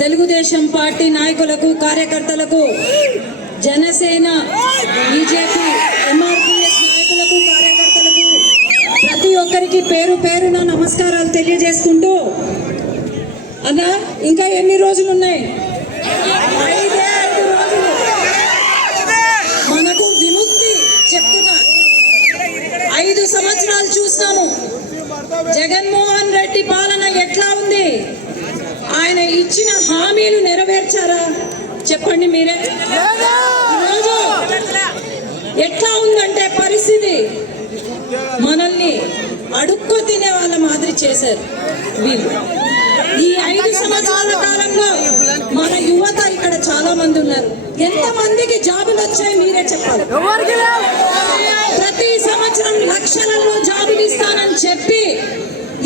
Telugu Desam party నాయకులకు కార్యకర్తలకు Janasena BJP MRPS నాయకులకు కార్యకర్తలకు ప్రతి ఒక్కరికి పేరు పేరున నమస్కారాలు తెలియజేసుకుంటూ. అన్న ఇంకా ఎన్ని రోజులు ఉన్నాయి? మనకు విముక్తి చెప్తున్నా. ఐదు సంవత్సరాలు చూస్తాము జగన్మోహన్ రెడ్డి పాలన ఎట్లా ఉంది? ఆయన ఇచ్చిన హామీలు నెరవేర్చారా? చెప్పండి మీరే. ఈరోజు ఎట్లా ఉందంటే పరిస్థితి. మనల్ని అడుక్కు తినే వాళ్ళ మాదిరి చేశారు వీళ్ళు. ఈ ఐదు సంవత్సరాల కాలంలో మన యువత ఇక్కడ చాలా మంది ఉన్నారు. ఎంత మందికి జాబులు వచ్చాయి మీరే చెప్పాలి. ప్రతి సంవత్సరం లక్షలలో జాబులు ఇస్తానని చెప్పి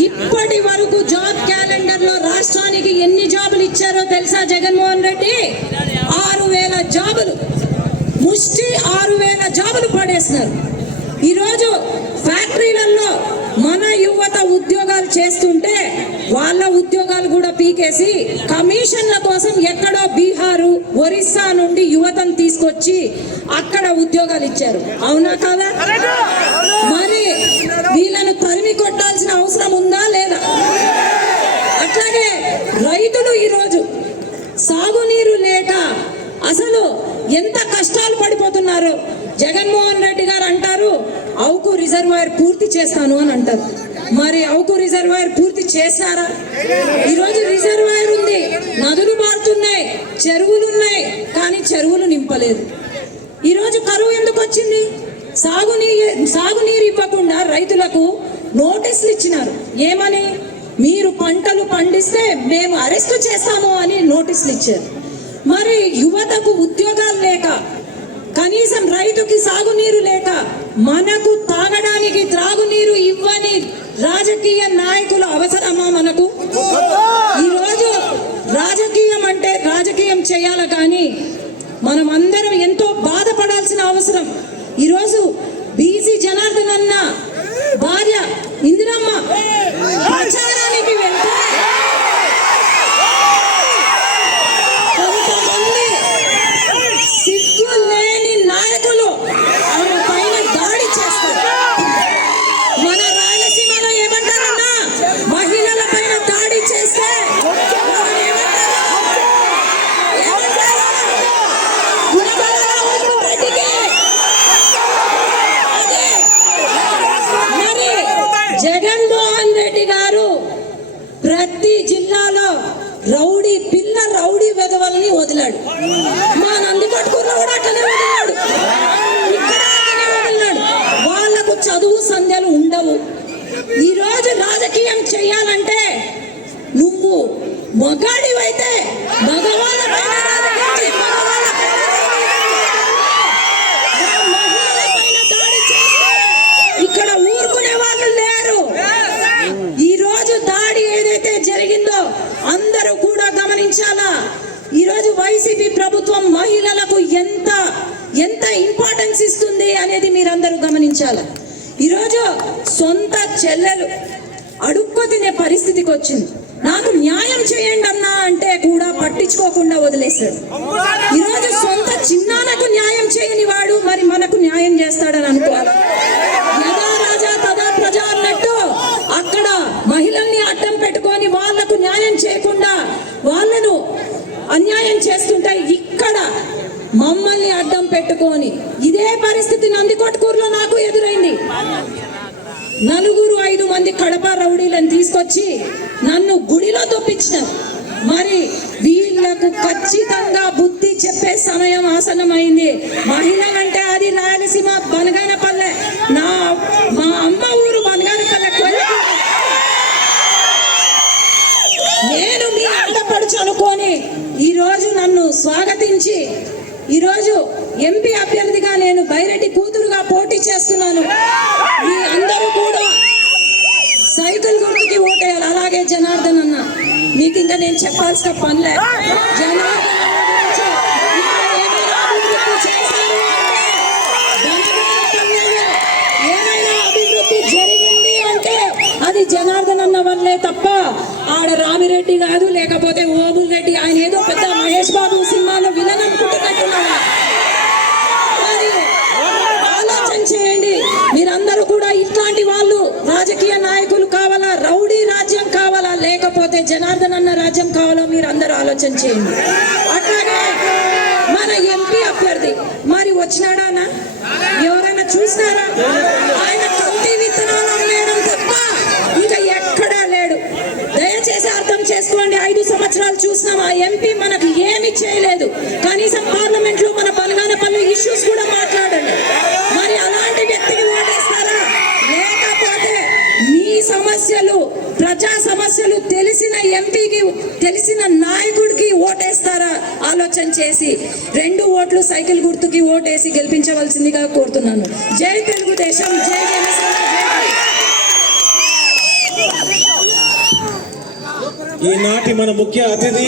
ఇప్పటి వరకు ఇచ్చారో తెలుసా జగన్మోహన్ రెడ్డి? ఆరు వేల జాబులు. ముష్టి ఆరు వేల జాబులు పడేస్తున్నారు ఈరోజు ఫ్యాక్టరీలలో మన యువత ఉద్యోగాలు చేస్తుంటే వాళ్ళ ఉద్యోగాలు కూడా పీకేసి కమిషన్ల కోసం ఎక్కడో బీహారు ఒరిస్సా నుండి యువతను తీసుకొచ్చి అక్కడ ఉద్యోగాలు ఇచ్చారు. అవునా కాదా? మరి వీళ్ళను తరిమి కొట్టాల్సిన అవసరం ఉందా లేదా అట్లాగే రైతులు ఈరోజు సాగునీరు లేక అసలు ఎంత కష్టాలు పడిపోతున్నారు? జగన్మోహన్ రెడ్డి గారు అంటారు అవుకు రిజర్వాయర్ పూర్తి చేస్తాను అని అంటారు. మరి అవుకు రిజర్వాయర్ పూర్తి చేశారా? ఈరోజు రిజర్వాయర్ ఉంది. నదులు పారుతున్నాయి చెరువులు ఉన్నాయి కానీ చెరువులు నింపలేదు. ఈరోజు కరువు ఎందుకు వచ్చింది? సాగునీ సాగునీరు ఇవ్వకుండా రైతులకు నోటీసులు ఇచ్చినారు. ఏమని? మీరు పంటలు పండిస్తే మేము అరెస్ట్ చేస్తాము అని నోటీసులు ఇచ్చారు. మరి యువతకు ఉద్యోగాలు లేక కనీసం రైతుకి సాగునీరు లేక మనకు తాగడానికి త్రాగునీరు ఇవ్వని రాజకీయ నాయకులు అవసరమా మనకు? ఈరోజు రాజకీయం అంటే రాజకీయం చేయాల కానీ మనం అందరం ఎంతో బాధపడాల్సిన అవసరం. ఈరోజు బీసీ జనార్దన్ అన్న భార్య ఇందిరమ్మ ప్రచారానికి రౌడీ పిల్ల రౌడీ వెధవల్ని వదిలాడు. మా నంది కూడా అట్లనే వదిలాడు. అట్లనే వాళ్ళకు చదువు సంధ్యలు ఉండవు. ఈరోజు రాజకీయం చేయాలంటే నువ్వు మగాడివైతే మగవా గమనించాలా ఈ రోజు వైసీపీ ప్రభుత్వం మహిళలకు ఎంత ఎంత ఇంపార్టెన్స్ ఇస్తుంది అనేది మీరందరూ గమనించాలి. ఈరోజు సొంత చెల్లెలు అడుక్కో తినే పరిస్థితికి వచ్చింది. నాకు న్యాయం చేయండి అన్నా అంటే కూడా పట్టించుకోకుండా వదిలేశాడు. ఈరోజు సొంత చిన్నానకు న్యాయం చేయని వాడు మరి మనకు న్యాయం చేస్తాడని అనుకోవాలి యథా రాజా తదా ప్రజ అన్నట్టు అక్కడ మహిళల్ని అడ్డం పెట్టుకొని వాళ్ళకు న్యాయం చేయకుండా వాళ్ళను అన్యాయం చేస్తుంటే ఇక్కడ. మమ్మల్ని అడ్డం పెట్టుకొని ఇదే పరిస్థితి నందికొట్కూరులో నాకు ఎదురైంది. నలుగురు ఐదు మంది కడప రౌడీలను తీసుకొచ్చి నన్ను గుడిలో తొప్పించినారు. మరి వీళ్ళకు ఖచ్చితంగా బుద్ధి చెప్పే సమయం ఆసనమైంది మహిళలంటే అది రాయలసీమ బనగానపల్లె. నా మా అమ్మ ఊరు బనగానపల్లె కొయ్యకూరు. నేను మీ ఆడపడుచు అనుకొని ఈరోజు నన్ను నుంచి ఈరోజు ఎంపీ అభ్యర్థిగా నేను బైరెడ్డి కూతురుగా పోటీ చేస్తున్నాను. మీ అందరూ కూడా సైకిల్ గుర్తుకి ఓటేయాలి. అలాగే జనార్దన్ అన్న మీకు ఇంకా నేను చెప్పాల్సిన పనిలే. జనార్దన్ అంటే జరిగింది అంటే అది జనార్దన్ అన్న వల్లే తప్ప ఆడ రామిరెడ్డి కాదు లేకపోతే ఓ రాజకీయ నాయకులు కావాలా రౌడీ రాజ్యం కావాలా లేకపోతే జనార్దన్ అన్న రాజ్యం కావాలో మీరు అందరూ ఆలోచన చేయండి. అట్లాగే మన ఎంపీ అభ్యర్థి మరి వచ్చినాడానా? ఎవరైనా చూసినారా? ఆయన కత్తి విత్తనాలు లేడం తప్ప ఇంకా ఎక్కడా లేడు. దయచేసి అర్థం చేసుకోండి ఐదు సంవత్సరాలు చూసినాం ఆ ఎంపీ మనకు ఏమి చేయలేదు. కానీ ఎంపీకి తెలిసిన నాయకుడికి ఓటేస్తారా ఆలోచన చేసి రెండు ఓట్లు సైకిల్ గుర్తుకి ఓటేసి గెలిపించవలసిందిగా కోరుతున్నాను. జై తెలుగుదేశం జై జనసేన ఈనాటి మన ముఖ్య అతిథి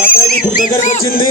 ఆ టైం ఇప్పుడు దగ్గరకు వచ్చింది.